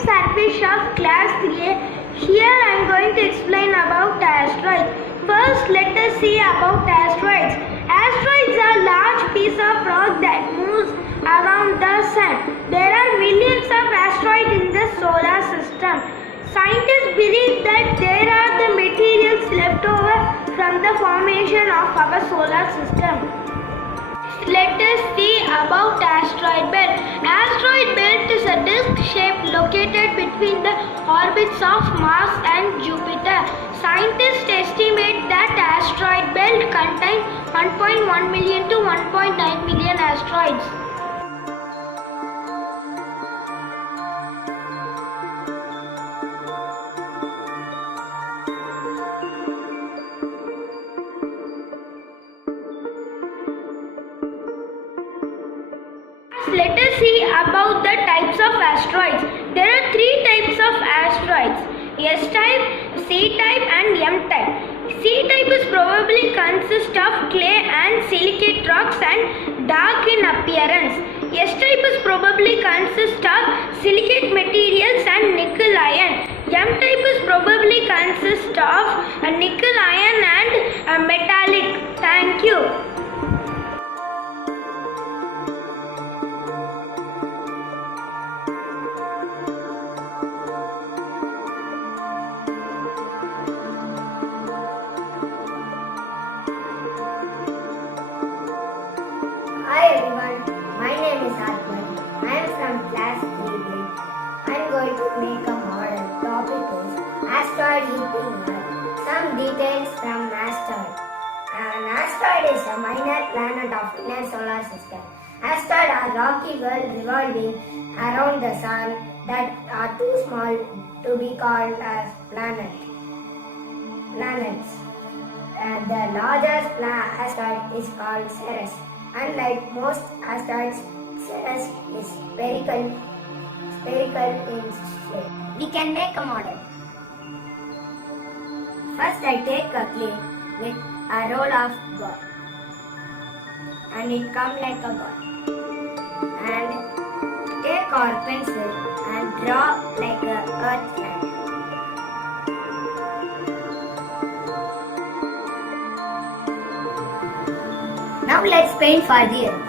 am Sarvesh of class 3A. Here I am going to explain about asteroids. First, let us see about asteroids. Asteroids are large pieces of rock that moves around the sun. There are millions of asteroids in the solar system. Scientists believe that there are the materials left over from the formation of our solar system. Let us see about asteroid belt. Asteroid belt is a disc shape located between the orbits of Mars and Jupiter. Scientists estimate that asteroid belt contains 1.1 million to 1.9 million asteroids. Let us see about the types of asteroids. There are three types of asteroids: S-type, C-type and M-type. C-type is probably consist of clay and silicate rocks and dark in appearance. S-type is probably consist of silicate materials and nickel iron. M-type is probably consist of nickel iron and metallic. Thank you. Hi everyone, my name is Atman. I am from class 3B. I am going to make a model. Topic is asteroid hitting Earth. Some details from asteroid. An asteroid is a minor planet of inner solar system. Asteroids are rocky worlds revolving around the sun that are too small to be called as planets. The largest asteroid is called Ceres. Unlike most asteroids, Ceres is spherical in shape. We can make a model. First, I take a clay with a roll of ball, and it comes like a ball. And take our pencil and draw like a earth flag. Now let's paint for the earth.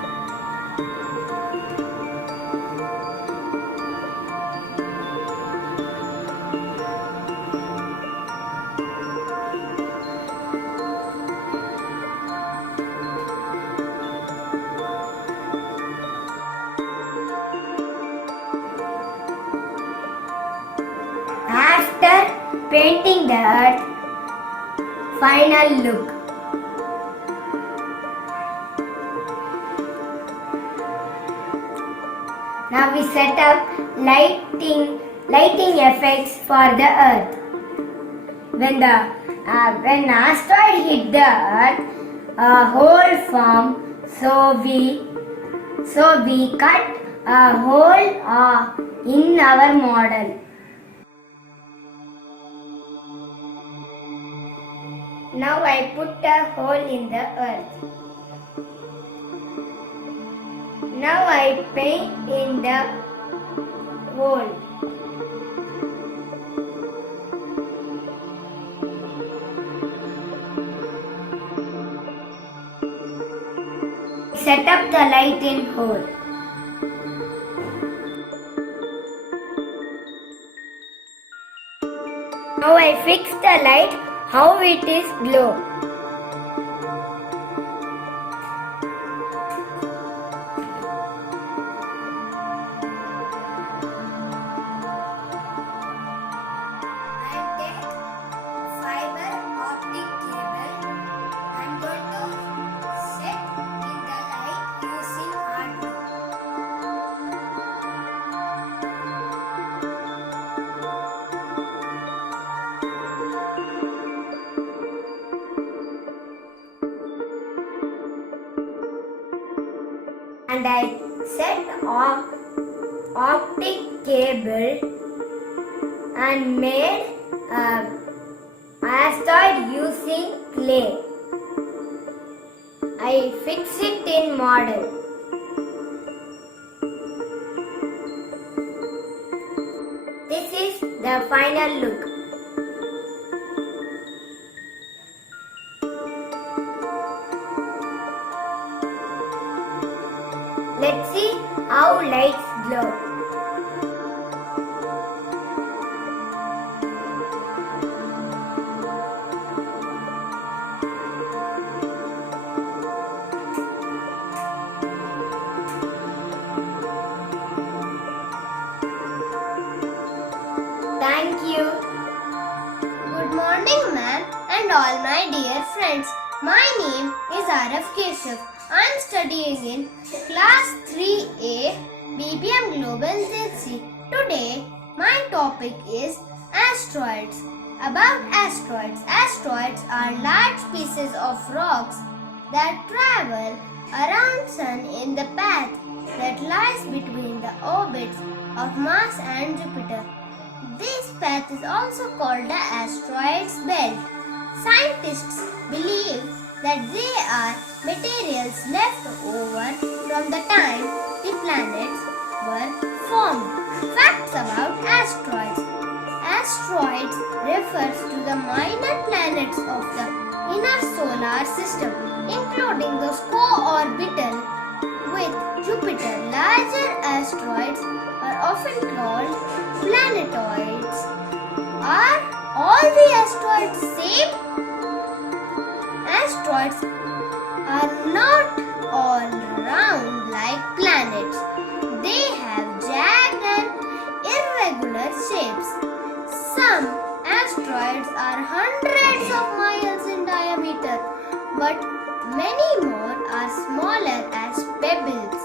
After painting the earth, final look. Now we set up lighting effects for the earth. When asteroid hit the earth, a hole formed. So we cut a hole in our model. Now I put a hole in the earth. Now I paint in the hole. Set up the light in hole. Now I fix the light how it is glow. And I set optic cable and made asteroid using clay. I fix it in model. This is the final look. Let's see how lights glow. Thank you. Good morning, ma'am, and all my dear friends. My name is Keshav. I am studying in class 3A BBM Global ZC. Today, my topic is asteroids. About asteroids. Asteroids are large pieces of rocks that travel around Sun in the path that lies between the orbits of Mars and Jupiter. This path is also called the asteroids belt. Scientists believe that they are materials left over from the time the planets were formed. Facts about asteroids. Asteroids refers to the minor planets of the inner solar system, including those co-orbital with Jupiter. Larger asteroids are often called planetoids. Are all the asteroids same? Asteroids are not all round like planets. They have jagged and irregular shapes. Some asteroids are hundreds of miles in diameter, but many more are smaller as pebbles.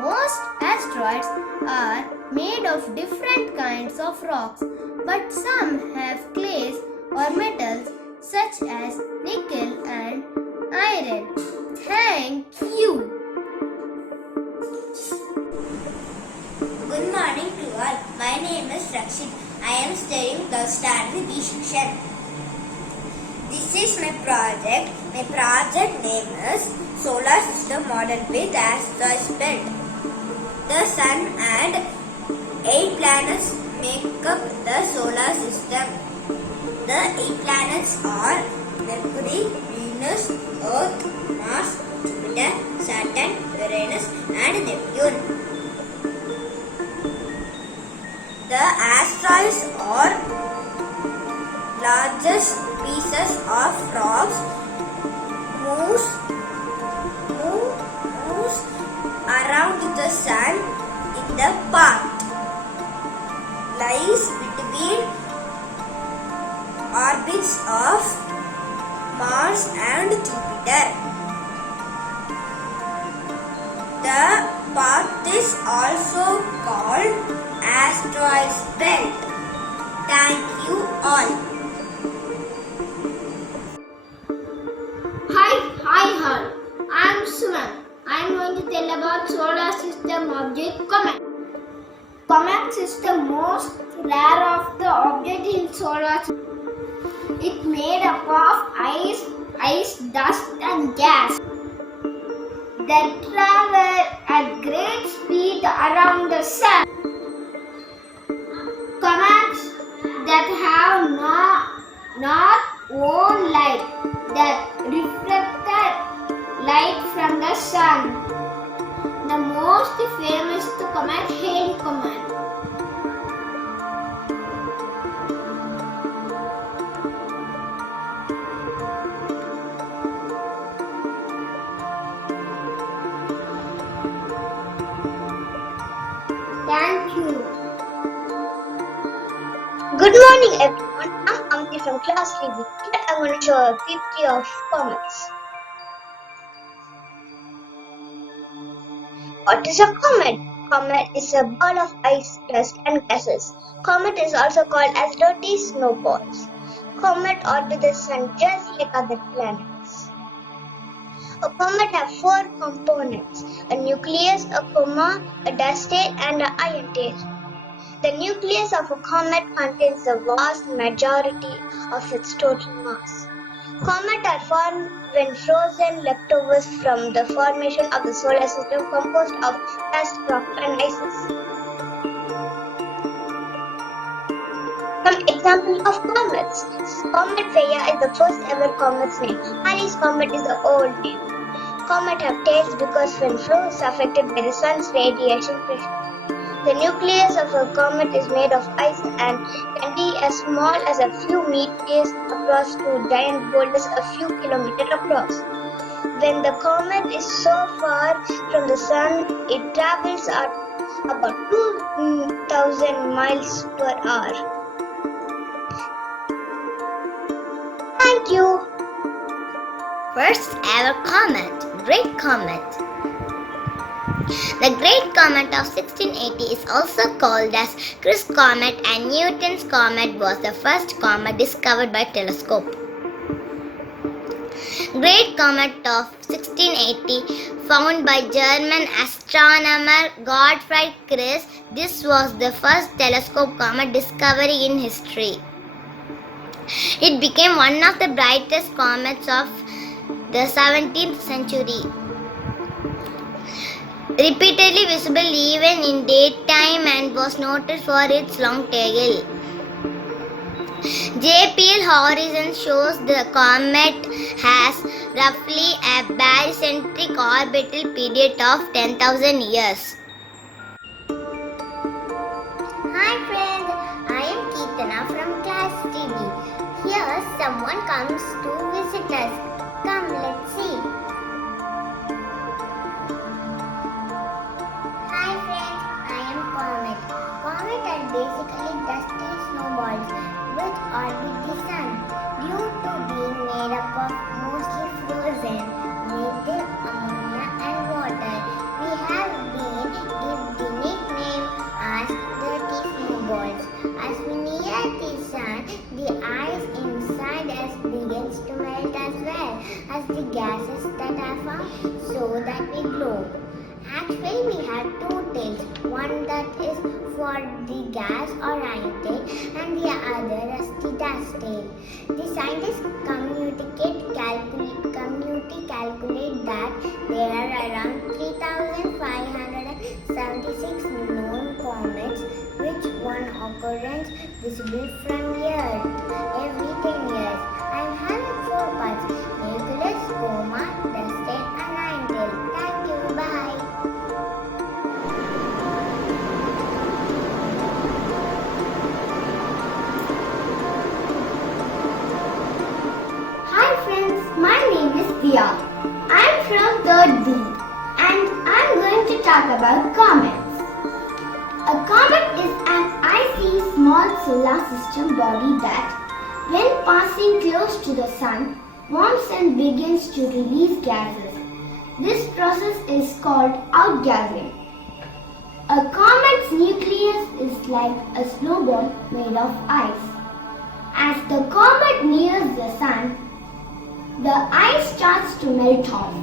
Most asteroids are made of different kinds of rocks, but some have clays or metals such as nickel and iron. Thank you. Good morning to all. My name is Rakshit. I am studying the standard B section. This is my project. My project name is Solar System Model with Asteroids Belt. The Sun and 8 planets make up the solar system. The 8 planets are Mercury, Venus, Earth, Mars, Jupiter, Saturn, Uranus and Neptune. The asteroids are largest pieces of rocks moves around the Sun in the path lies between orbits of Mars and Jupiter. The path is also called asteroids belt. Thank you all. Hi all. I am Suman. I am going to tell about solar system object comet. Comets is the most rare of the object in solar system. It made up of ice, dust and gas that travel at great speed around the sun. Comets that have not own light that reflected light from the sun. The most famous comet, Hale comet. Thank you. Good morning everyone, I'm Amti from class 3B. Today I'm going to show a picture of comets. What is a comet? Comet is a ball of ice, dust and gases. Comet is also called as dirty snowballs. Comet orbit the sun just like other planets. A comet has 4 components: a nucleus, a coma, a dust state and an iron tail. The nucleus of a comet contains the vast majority of its total mass. Comets are formed when frozen leftovers from the formation of the solar system composed of dust, rock and ices. Some example of comets. Comet Phaeya is the first ever comet's name. Halley's Comet is the old name. Comets have tails because when flow is affected by the sun's radiation pressure. The nucleus of a comet is made of ice and can be as small as a few meters across to giant boulders a few kilometers across. When the comet is so far from the sun, it travels at about 2,000 miles per hour. Thank you. First ever comet, Great Comet. The Great Comet of 1680 is also called as Chris Comet, and Newton's comet was the first comet discovered by telescope. Great Comet of 1680 found by German astronomer Gottfried Chris. This was the first telescope comet discovery in history. It became one of the brightest comets of the 17th century. Repeatedly visible even in daytime and was noted for its long tail. JPL horizon shows the comet has roughly a barycentric orbital period of 10,000 years. Hi friends, I am Keetana from class 3B. Here someone comes to visit us. Come, let's see. Hi friends, I am Comet. Comet are basically dusty snowballs which orbit the sun. Due to being made up of mostly frozen, native ammonia and water, we have been given the nickname as dirty snowballs. As we near the sun, the ice inside us begins to melt as well as the gases that are found so that we glow. Actually, we have two tails, one that is for the gas or iron tail and the other as the dust tail. The scientists calculate that there are around 3,576 known comets, which one occurrence visible from Earth every 10 years. I am having 4 parts: nucleus, coma, dust tail and iron tail. Thank you. Bye. Hi friends, my name is Dia. I am from 3rd B and I am going to talk about comets. A comet is an icy small solar system body that, when passing close to the sun, warms and begins to release gases. This process is called outgassing. A comet's nucleus is like a snowball made of ice. As the comet nears the sun, the ice starts to melt off,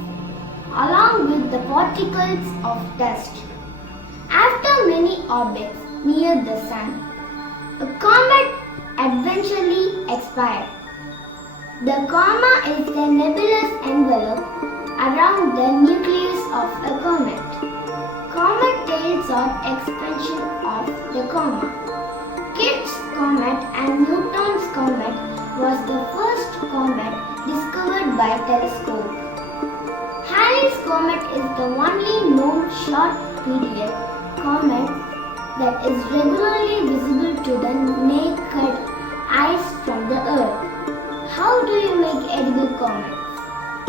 along with the particles of dust. After many orbits near the sun, a comet eventually expires. The coma is the nebulous envelope around the nucleus of a comet. Comet tails are expansion of the coma. Kidd's comet and Newton's comet was the first comet discovered by telescope. Halley's comet is the only known short period comet that is regularly visible to the naked eyes from the Earth. How do you make edible comets?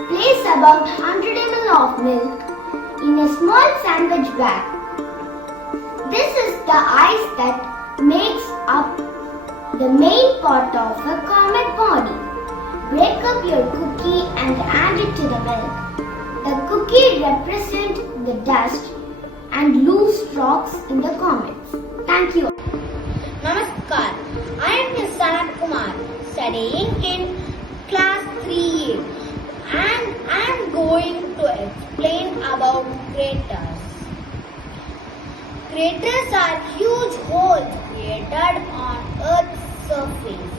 Place about 100 ml of milk in a small sandwich bag. This is the ice that makes up the main part of a comet body. Break up your cookie and add it to the milk. The cookie represents the dust and loose rocks in the comets. Thank you. Namaskar. I am Ms. Sanat Kumar, studying in class 3A, and I am going to explain about craters. Craters are huge holes created on Earth's surface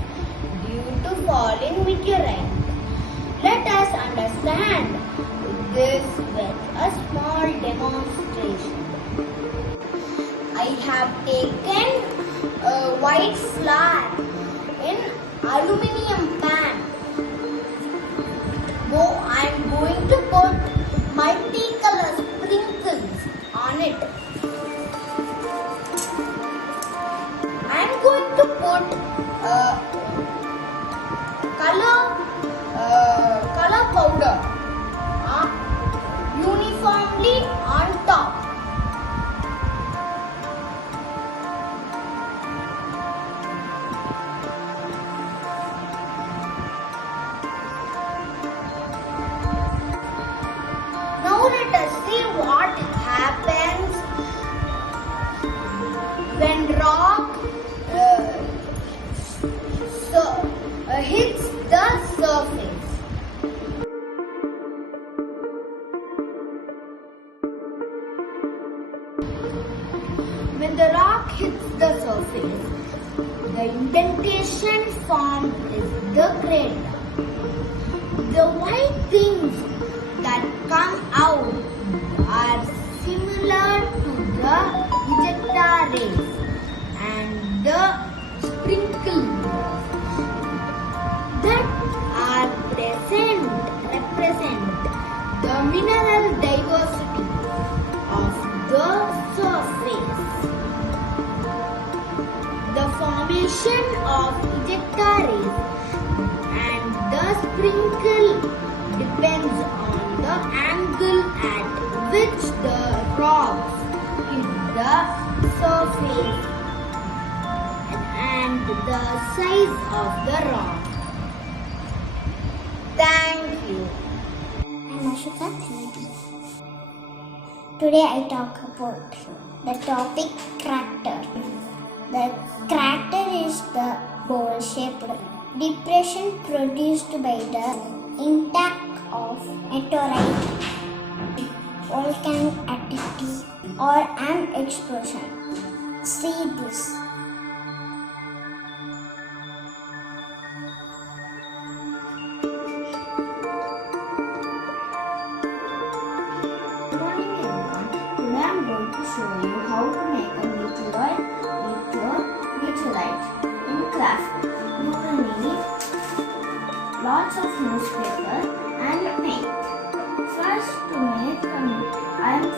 due to falling meteorites. Let us understand this with a small demonstration. I have taken white flour in aluminium pan. I am going to put multicolor sprinkles on it. I am going to put color powder uniformly on top. Now let us see what happens when rock hits the surface. When the rock hits the surface, the indentation formed is the crater. The white things that come out are similar to the ejecta rays and the sprinkles that are present represent the mineral diversity of the surface. The formation of ejecta rays and the sprinkle depends on the angle at which the rocks hit the surface and the size of the rock. Thank you. I'm Ashika Trinity. Today I talk about the topic crater. The crater is the bowl-shaped depression produced by the impact of meteorite, volcanic activity, or an explosion. See this. Good morning everyone. Today I am going to show you how to make a meteorite in class. You will need lots of newspaper and paint.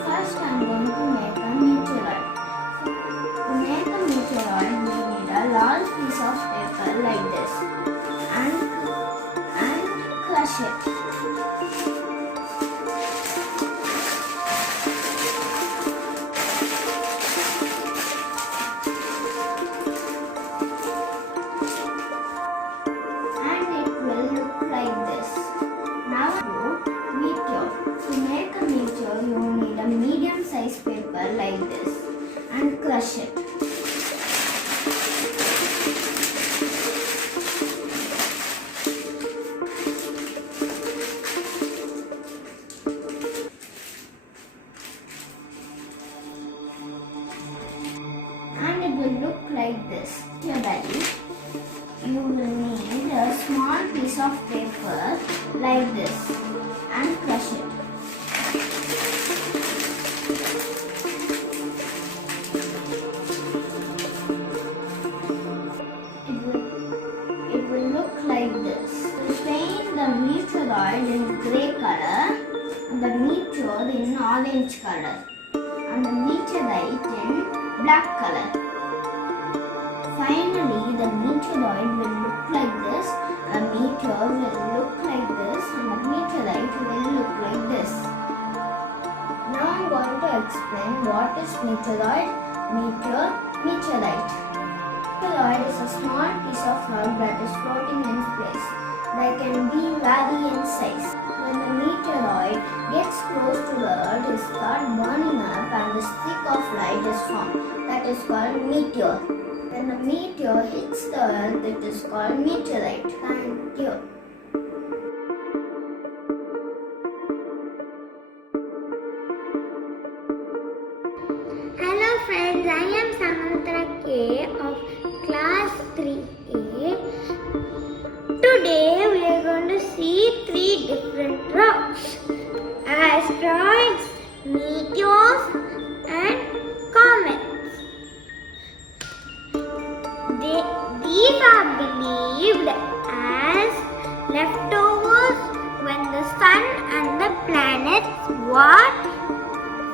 First I am going to make a meteorite. To make a meteorite we need a large piece of paper like this and crush it. You need a medium size paper like this and crush it. And it will look like this. Your belly. You will need a small piece of paper like this and crush it. It will look like this. Paint the meteoroid in grey color and the meteor in orange color and the meteorite in black color. Finally, the meteoroid will look like this, the meteor will look like this and the meteorite will look like this. Now I am going to explain what is meteoroid, meteorite. Meteoroid is a small piece of rock that is floating in space. They can vary in size. When the meteoroid gets close to the earth, it starts burning up and the streak of light is formed. That is called meteor. When the meteor hits the earth, it is called meteorite. Thank you. Hello friends, I am Samantha K of class 3A. Today we are going to see 3 different rocks: asteroids, meteors and comets. These are believed as leftovers when the sun and the planets were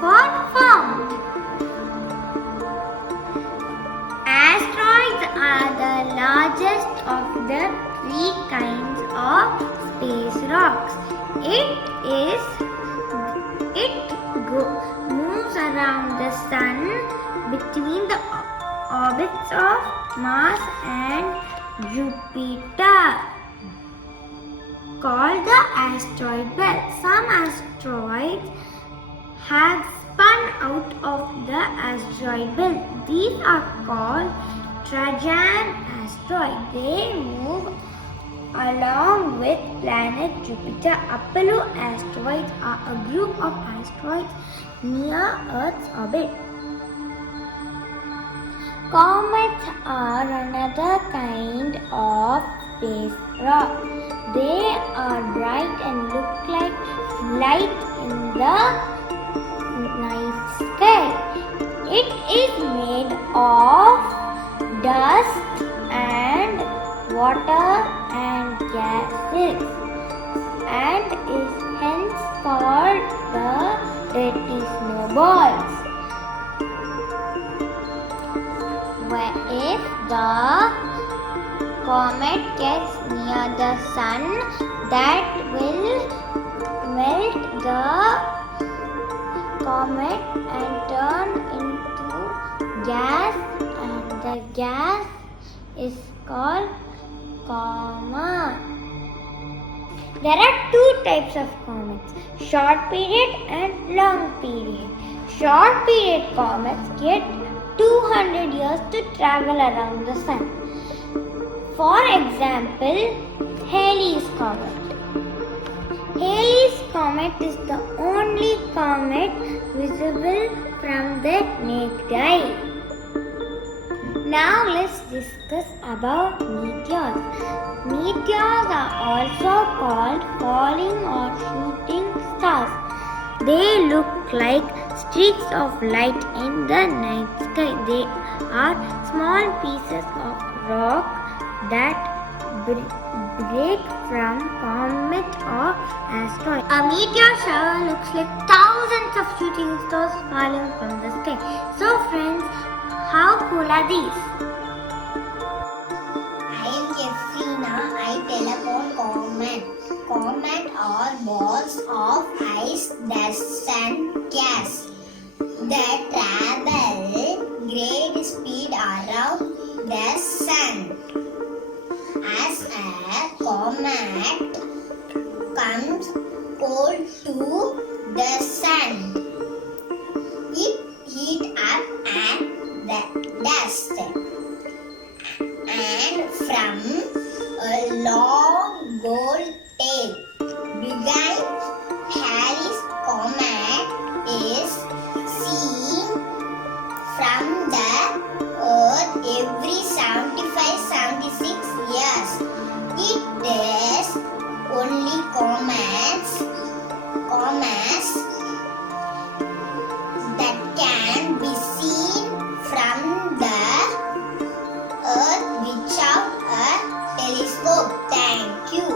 formed. Asteroids are the largest of the three kinds of space rocks. It moves around the sun between the orbits of Mars and Jupiter, called the asteroid belt. Some asteroids have spun out of the asteroid belt. These are called Trajan asteroids. They move along with planet Jupiter. Apollo asteroids are a group of asteroids near Earth's orbit. Comets are another kind of space rock. They are bright and look like light in the night sky. It is made of dust and water and gases and is hence called the dirty snowballs. If the comet gets near the sun, that will melt the comet and turn into gas, and the gas is called comet. There are two types of comets, short period and long period. Short period comets get 200 years to travel around the sun. For example, Halley's Comet. Halley's Comet is the only comet visible from the naked eye. Now let's discuss about meteors. Meteors are also called falling or shooting stars. They look like streaks of light in the night sky. They are small pieces of rock that break from comet or asteroid. A meteor shower looks like thousands of shooting stars falling from the sky. So friends, how cool are these? I am Jeffrina. I tell about comet. Comet are balls of ice, dust and gas that travel great speed around the sun. As a comet comes cold to the sun, it heats up and the dust, and from a long gold tail behind Halley's comet is seen from the Earth every 75-76 years. It is only comets that can be seen from the Earth without a telescope. Thank you.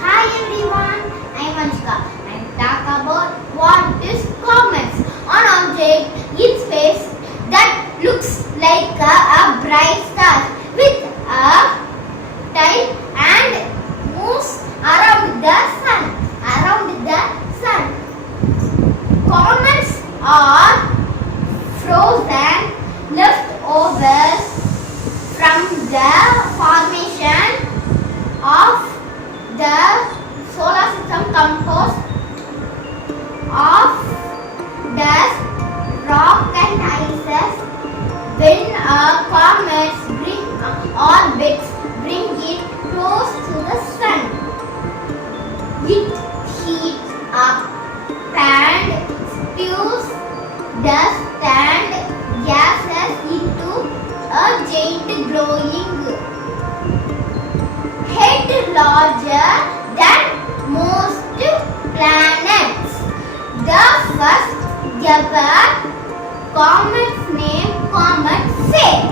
Hi everyone, I'm Anshika. I will talk about what is comets. An object in space that looks like a bright star with a tail and moves around the sun. Comets are frozen leftovers from the formation of the solar system composed of dust, rock and ices. When a comet orbits bring it close to the sun, it heats up and spews dust and gases into a giant glowing head larger than most planets. The first ever comet's name Comet Faye.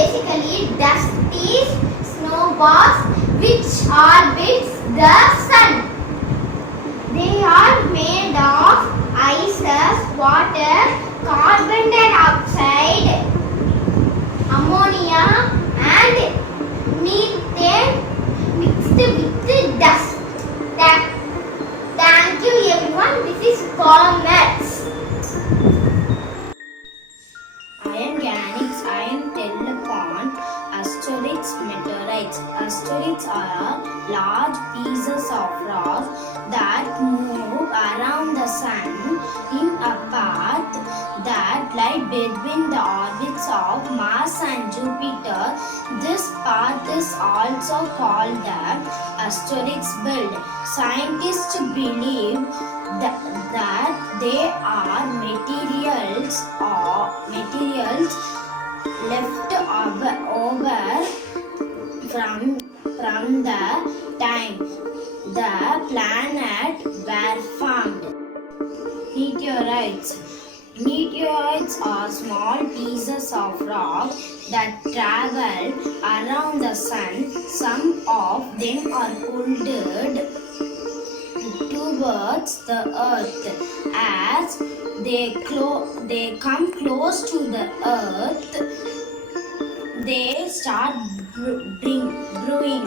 basically dust is snowballs which orbits the sun. They are made of ices, water, carbon dioxide, ammonia and methane mixed with dust. Thank you everyone. This is comets. Inorganics, iron telepont, asteroids, meteorites. Asteroids are large pieces of rock that move around the sun in a path that lie between the orbits of Mars and Jupiter. This path is also called the asteroids belt. Scientists believe that they are materials left over from the time the planet were formed. Meteorites. Meteoroids are small pieces of rock that travel around the sun. Some of them are pulled towards the earth. As they come close to the earth, they start brewing.